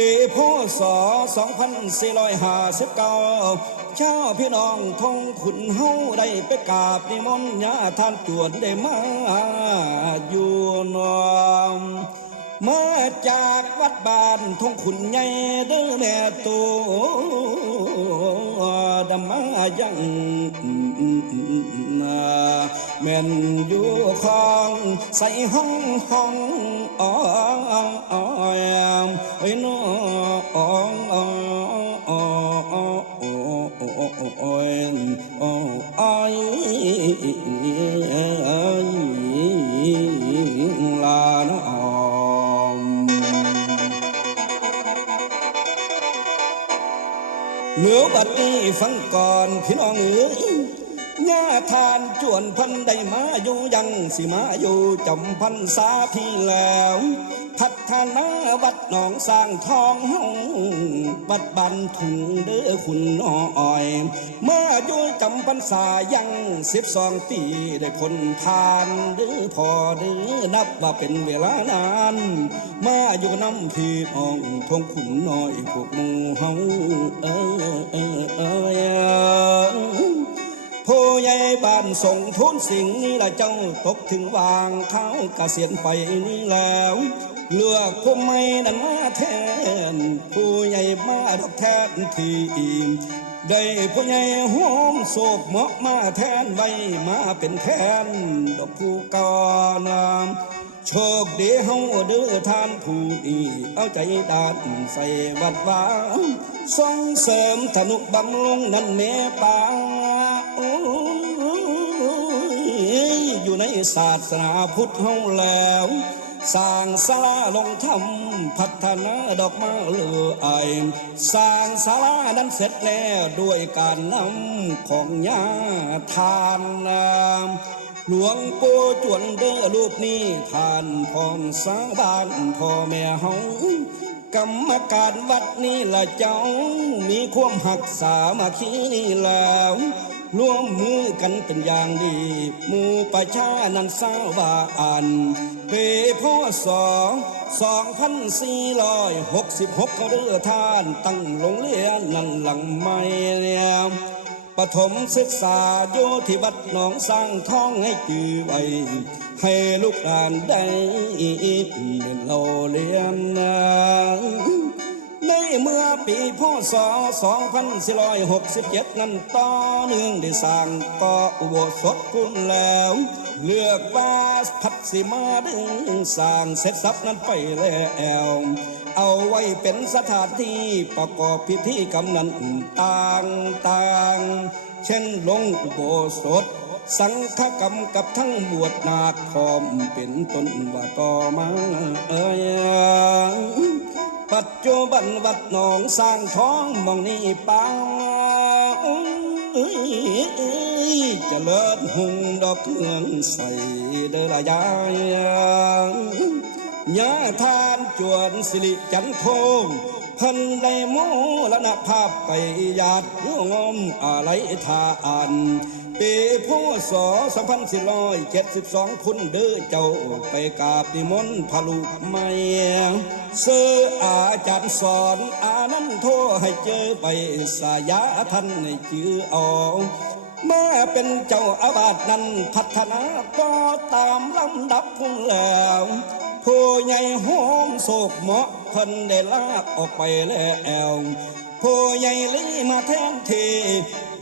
ปีเอ้ยปีนปีพศ2459ชาพี่น้องทงขุนเฮาได้ไปกราบนิมนต์ญาท่านจวนได้มาอยู่นอมมาจากวัดบ้านทงขุนใหญ่เด้อแม่ตัว ยังแม่นอยู่ของใส่ห้องห้องอ้องอ้อยไอ้น้อง เหลือบัดนี้ฟังก่อนพี่น้องเอ๋ยญาทานจวนพันได้มาอยู่ยังสิมาอยู่จำพันษาพี่แล้ว พัฒนาวัดหนองสร้างทองเฮาวัดบันทุงเด้อคุณน้อย เมาอยู่จำพันษายังสิบสองปีได้ผลทานเด้อพอเด้อนับว่าเป็นเวลานานมาอยู่น้ำพี่น้องทงขุนน้อยพวกมูเฮาเออเออเออผู้ใหญ่บ้านส่งทุนสิ่งนี้ละเจ้าตกถึงวางเขาเกษียณไปนี่แล้ว เลือกผู้ไม่นั้นมาแทน ผู้ใหญ่มาดอกแทนที่อิ่มได้ผู้ใหญ่ห้อมโศกหมาะมาแทนไว้มาเป็นแทน ดอกผู้ก่อนโชคดีเฮาเด้อท่านผู้นี้เอาใจดานใส่วัดวาส่งเสริมธนุบำรุงนั่นแม่ป่าโอ้ยอยู่ในศาสนาพุทธเฮาแล้ว สร้างศาลาลงทำพัฒนาดอกไม้เลือไอสร้างศาลานั้นเสร็จแล้วด้วยการนำของญาทานนำหลวงปู่จวนเด้อรูปนี้ทานพรสร้างบ้านพ่อแม่เฮา กรรมการวัดนี่ละเจ้า มีความหักษามาคีนี่แล้วร่วมมือกันเป็นอย่างดีหมู่ประชานันสาวบาอันเปพ่อสองสองพันสี่ร้อยหกสิบหกเขาเดือท่านตั้งโรงเรียนนั่นหลังไม่เนี่ย ปฐมศึกษาโยที่วัดหนองสร้างท้องให้จือไว้ให้ลูกหลานได้เรียนเราเรียนนะในเมื่อปีพศ2467 นั้นต่อเนื่องได้สร้างก่ออุโบสถคุณแล้ว เลือกว่าพัดสิมาดึงสร้างเสร็จสับนั้นไปแล้ว เอาไว้เป็นสถานที่ประกอบพิธีกรรมนั้นต่างๆ เช่นลงอุโบสถ สังฆกรรมกับทั้งบวชนาคพร้อมเป็นต้นว่าต่อมาเอ้ยปัจจุบันวัดหนองสร้างท้องมองนี่ปังเอ้ยเจริญหุงดอกเครื่องใส่เดละยาย ยาทานจวนสิริจันโทงพันได้โมละนภาพไปญาติโยมอะไรทานปีพศ2472 คุณเด้อเจ้าไปกราบนิมนต์พะลูกไม่เสื้ออาจารย์สอนอานันโทให้เจอไปสายาท่านให้จือเอาเมื่อเป็นเจ้าอาวาสนั้นพัฒนาก็ตามลำดับพุ่งแล้ว ผู้ใหญ่โหมโศกเหมาะเพิ่นได้ลากออกไปแล้วผู้ใหญ่ลีมาแทนที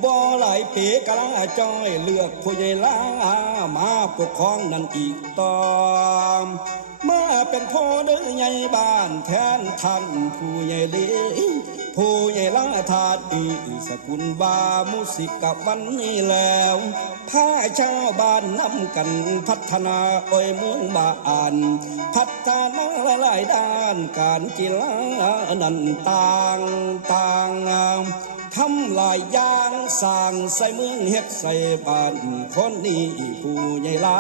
บ่หลายปีกะลาจ้อยเลือกผู้ใหญ่ลามาปกครองนั่นอีกตอมมาเป็นพ่อเด้อใหญ่บ้านแทนท่านผู้ใหญ่ลี ผู้ใหญ่ลาทาดีสกุลบามุสิกวันนี้แล้วพาชาวบ้านนำกันพัฒนาโอยเมืองบานพัฒนาหลายๆด้านการกีฬานันต่างต่างทำหลายอย่างสร้างใส่เมืองเฮ็ดใส่บ้านคนนี้ผู้ใหญ่ลา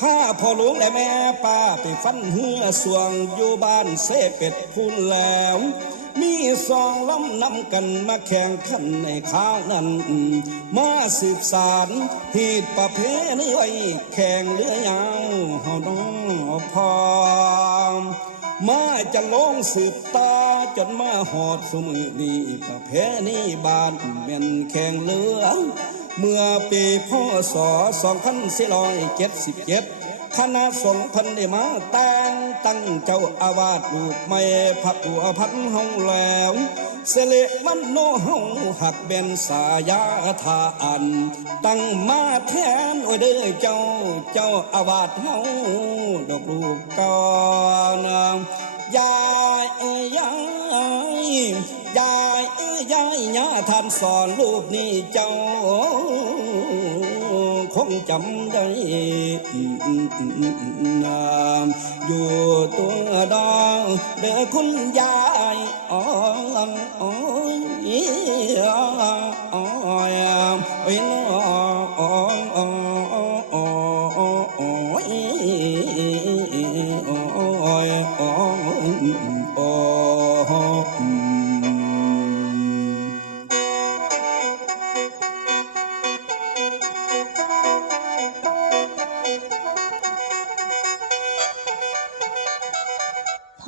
พาพ่อหลวงและแม่ป้าไปฟันเหือสวงอยู่บ้านเสเป็ดพูนแล้ว มีสองลำนำกันมาแข่งขันในข้าวนั้น มาสืบสารหีดประเพณีไว้แข่งเรือยาวเฮาน้องพอมมาจะลงสืบตาจนมาหอดสมือนี้ประเพณีบ้านแม่นแข่งเรือ เมื่อปีพศ 2477 คณะสงฆ์พันได้มาแต่งตั้งเจ้าอาวาสลูกไม่พักหัวพันเฮาแล้วเสเลมันโนเฮาหักเบนสายาทาอัน ตั้งมาแทนโอ้ยเด้อเจ้าเจ้าอาวาสเฮาดอกลูกก่อนยายเอ้ยยายยายเอ้ยยายยาท่านสอนลูกนี่เจ้า คงจำได้อยู่ตัวดอ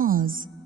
pause.